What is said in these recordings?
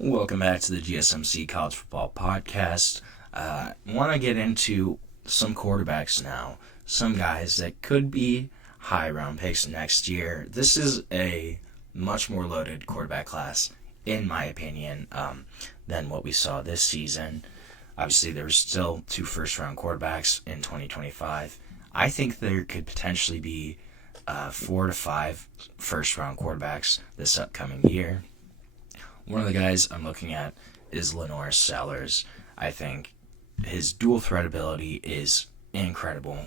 Welcome back to the GSMC College Football Podcast. Want to get into some quarterbacks now. Some guys that could be high round picks next year. This is a much more loaded quarterback class, in my opinion, than what we saw this season. Obviously, there's still 2 first-round quarterbacks in 2025. I think there could potentially be 4 to 5 first-round quarterbacks this upcoming year. One of the guys I'm looking at is LaNorris Sellers. I think his dual threat ability is incredible.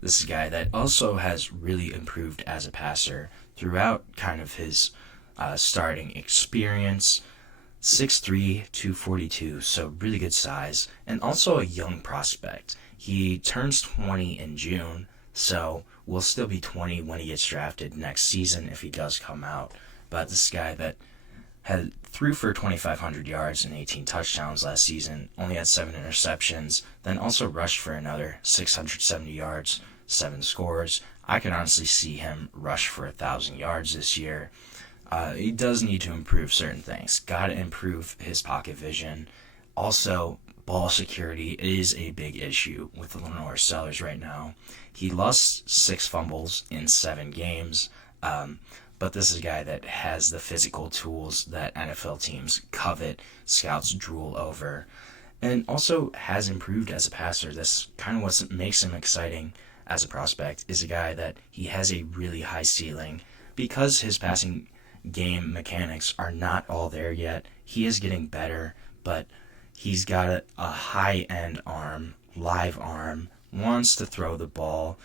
This is a guy that also has really improved as a passer throughout kind of his starting experience. 6'3", 242, so really good size, and also a young prospect. He turns 20 in June, so will still be 20 when he gets drafted next season if he does come out. But this guy that threw for 2,500 yards and 18 touchdowns last season, only had 7 interceptions, then also rushed for another 670 yards, 7 scores. I can honestly see him rush for 1,000 yards this year. He does need to improve certain things. Got to improve his pocket vision. Also, ball security is a big issue with LaNorris Sellers right now. He lost 6 fumbles in 7 games. But this is a guy that has the physical tools that NFL teams covet, scouts drool over, and also has improved as a passer. That's kind of what makes him exciting as a prospect, is a guy that he has a really high ceiling. Because his passing game mechanics are not all there yet, he is getting better, but he's got a high-end arm, live arm, wants to throw the ball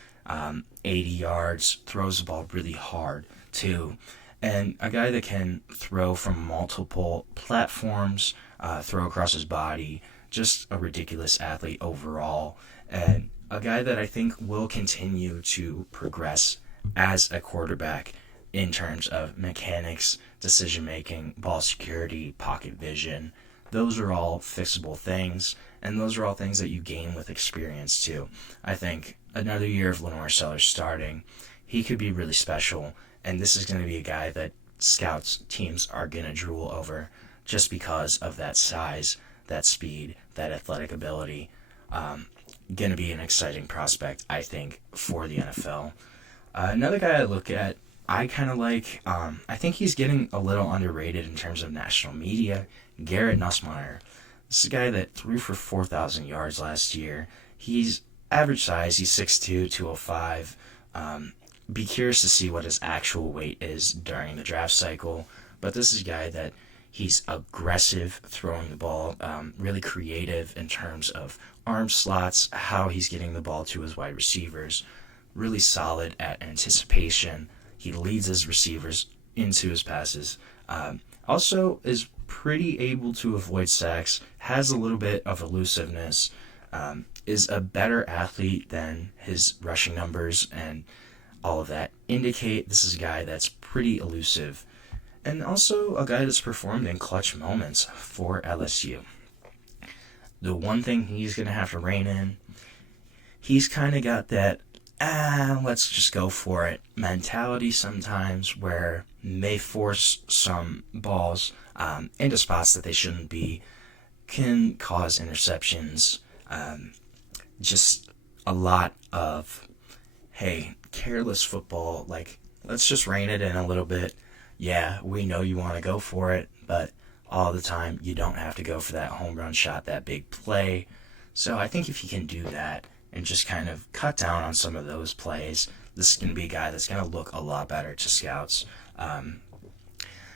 80 yards, throws the ball really hard too, and a guy that can throw from multiple platforms, throw across his body, just a ridiculous athlete overall, and a guy that I think will continue to progress as a quarterback in terms of mechanics, decision-making, ball security, pocket vision. Those are all fixable things, and those are all things that you gain with experience too. I think another year of LaNorris Sellers starting, he could be really special, and this is going to be a guy that scouts teams are going to drool over just because of that size, that speed, that athletic ability. Going to be an exciting prospect, I think, for the NFL. Another guy I look at, I kind of like, I think he's getting a little underrated in terms of national media, Garrett Nussmeier. This is a guy that threw for 4,000 yards last year. He's average size, he's 6'2", 205. Be curious to see what his actual weight is during the draft cycle. But this is a guy that he's aggressive throwing the ball, really creative in terms of arm slots, how he's getting the ball to his wide receivers, really solid at anticipation. He leads his receivers into his passes. Also is pretty able to avoid sacks, has a little bit of elusiveness, is a better athlete than his rushing numbers, and all of that indicate this is a guy that's pretty elusive, and also a guy that's performed in clutch moments for LSU. The one thing he's going to have to rein in, he's kind of got that, let's just go for it mentality sometimes, where may force some balls into spots that they shouldn't be, can cause interceptions, just a lot of, hey, careless football, like, let's just rein it in a little bit. Yeah, we know you want to go for it, but all the time you don't have to go for that home run shot, that big play. So I think if you can do that and just kind of cut down on some of those plays, this is going to be a guy that's going to look a lot better to scouts.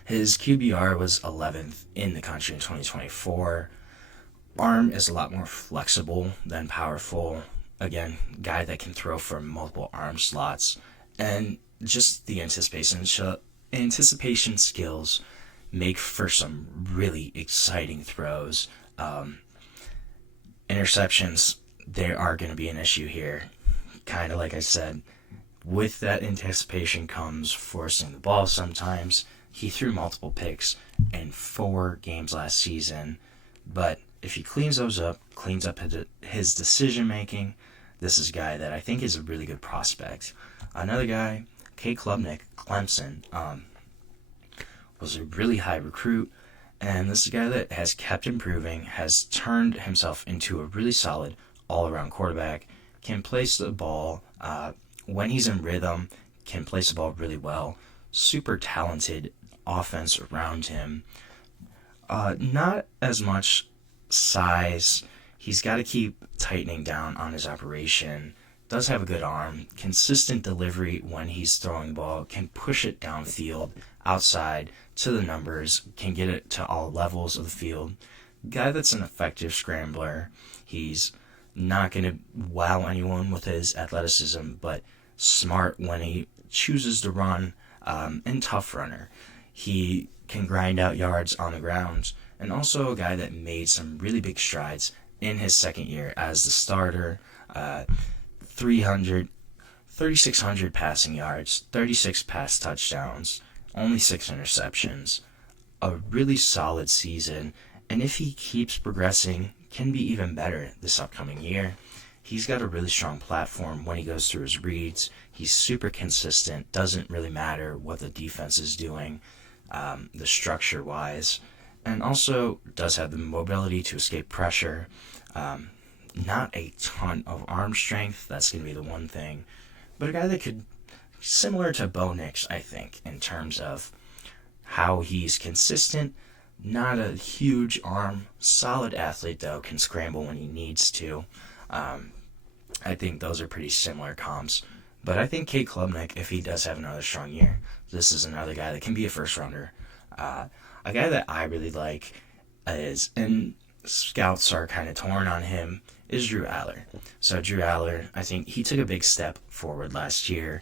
His QBR was 11th in the country in 2024. Arm is a lot more flexible than powerful. Again, guy that can throw from multiple arm slots, and just the anticipation skills make for some really exciting throws. Interceptions, they are going to be an issue here. Kind of like I said, with that anticipation comes forcing the ball sometimes. He threw multiple picks in 4 games last season, but if he cleans those up, cleans up his decision-making, this is a guy that I think is a really good prospect. Another guy, Cade Klubnik, Clemson, was a really high recruit, And this is a guy that has kept improving, has turned himself into a really solid all-around quarterback, can place the ball when he's in rhythm, can place the ball really well, super talented offense around him. Not as much size. He's got to keep tightening down on his operation. Does have a good arm, consistent delivery when he's throwing the ball, can push it downfield, outside, to the numbers, can get it to all levels of the field. Guy that's an effective scrambler. He's not going to wow anyone with his athleticism, but smart when he chooses to run, and tough runner. He can grind out yards on the ground, and also a guy that made some really big strides in his second year as the starter. 3,600 passing yards, 36 pass touchdowns, only 6 interceptions. A really solid season, and if he keeps progressing, can be even better this upcoming year. He's got a really strong platform when he goes through his reads. He's super consistent, doesn't really matter what the defense is doing, the structure-wise, and also does have the mobility to escape pressure. Not a ton of arm strength, that's going to be the one thing. But a guy that could, similar to Bo Nix, I think, in terms of how he's consistent, not a huge arm, solid athlete though, can scramble when he needs to. I think those are pretty similar comps. But I think Cade Klubnik, if he does have another strong year, this is another guy that can be a first rounder. A guy that I really like is, and scouts are kind of torn on him, is Drew Allar. So Drew Allar, I think he took a big step forward last year,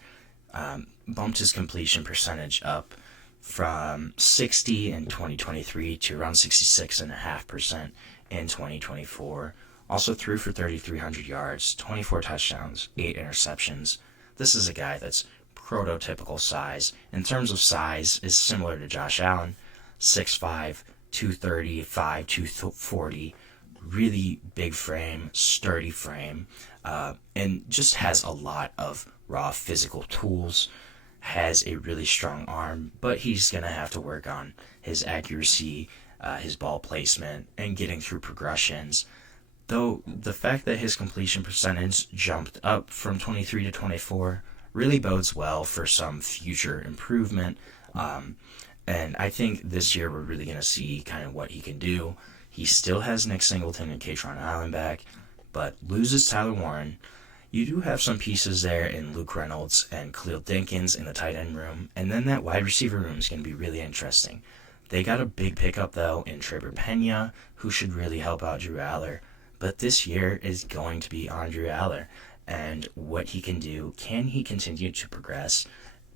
bumped his completion percentage up from 60 in 2023 to around 66.5% in 2024. Also threw for 3,300 yards, 24 touchdowns, 8 interceptions. This is a guy that's prototypical size. In terms of size, is similar to Josh Allen, 6'5", 235, 240, really big frame, sturdy frame, and just has a lot of raw physical tools, has a really strong arm, but he's going to have to work on his accuracy, his ball placement, and getting through progressions. Though the fact that his completion percentage jumped up from 23 to 24 really bodes well for some future improvement. And I think this year we're really going to see kind of what he can do. He still has Nick Singleton and Katron Allen back, but loses Tyler Warren. You do have some pieces there in Luke Reynolds and Khalil Dinkins in the tight end room, and then that wide receiver room is going to be really interesting. They got a big pickup, though, in Trevor Pena, who should really help out Drew Allar. But this year is going to be on Drew Allar and what he can do. Can he continue to progress?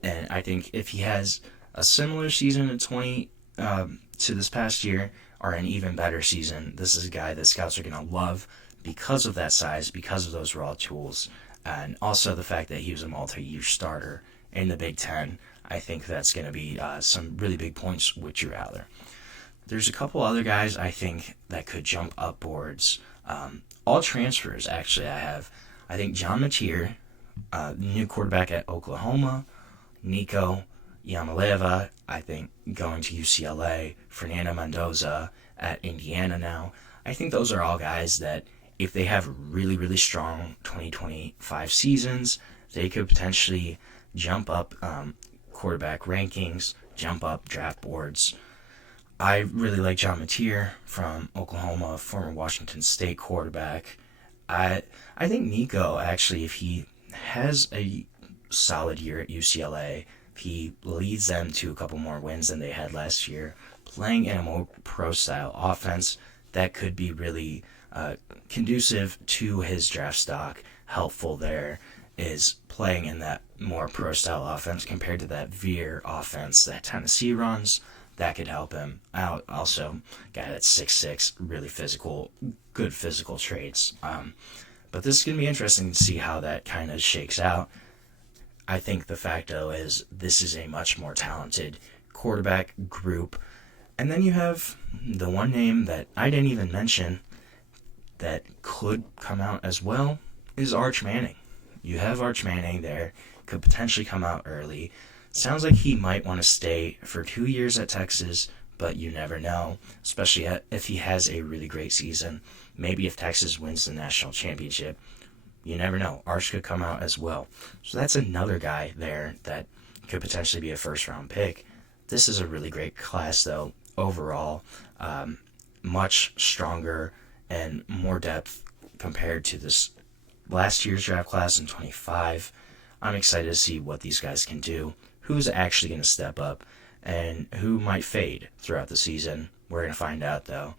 And I think if he has a similar season in to this past year, or an even better season, this is a guy that scouts are going to love because of that size, because of those raw tools, and also the fact that he was a multi-year starter in the Big Ten. I think that's going to be some really big points with Drew Allar. There's a couple other guys I think that could jump up boards. All transfers, actually, I think John Mateer, new quarterback at Oklahoma, Nico Yamaleva, I think, going to UCLA, Fernando Mendoza at Indiana now. I think those are all guys that, if they have really, really strong 2025 seasons, they could potentially jump up quarterback rankings, jump up draft boards. I really like John Mateer from Oklahoma, former Washington State quarterback. I think Nico, actually, if he has a solid year at UCLA, if he leads them to a couple more wins than they had last year, playing in a more pro-style offense, that could be really conducive to his draft stock. Helpful there is playing in that more pro-style offense compared to that veer offense that Tennessee runs. That could help him out. Also, guy that's 6'6", really physical, good physical traits. But this is going to be interesting to see how that kind of shakes out. I think the fact, though, is this is a much more talented quarterback group. And then you have the one name that I didn't even mention that could come out as well is Arch Manning. You have Arch Manning there, could potentially come out early. Sounds like he might want to stay for 2 years at Texas, but you never know, especially if he has a really great season. Maybe if Texas wins the national championship, you never know. Arch could come out as well. So that's another guy there that could potentially be a first-round pick. This is a really great class, though, overall. Much stronger and more depth compared to this last year's draft class in 25. I'm excited to see what these guys can do, who's actually going to step up, and who might fade throughout the season. We're going to find out, though.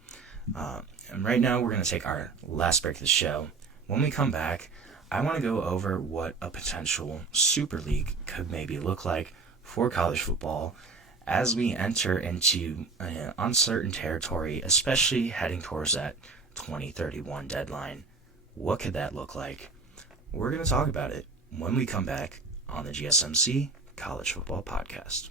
And right now, we're going to take our last break of the show. When we come back, I want to go over what a potential Super League could maybe look like for college football as we enter into an uncertain territory, especially heading towards that 2031 deadline. What could that look like? We're going to talk about it when we come back on the GSMC College Football Podcast.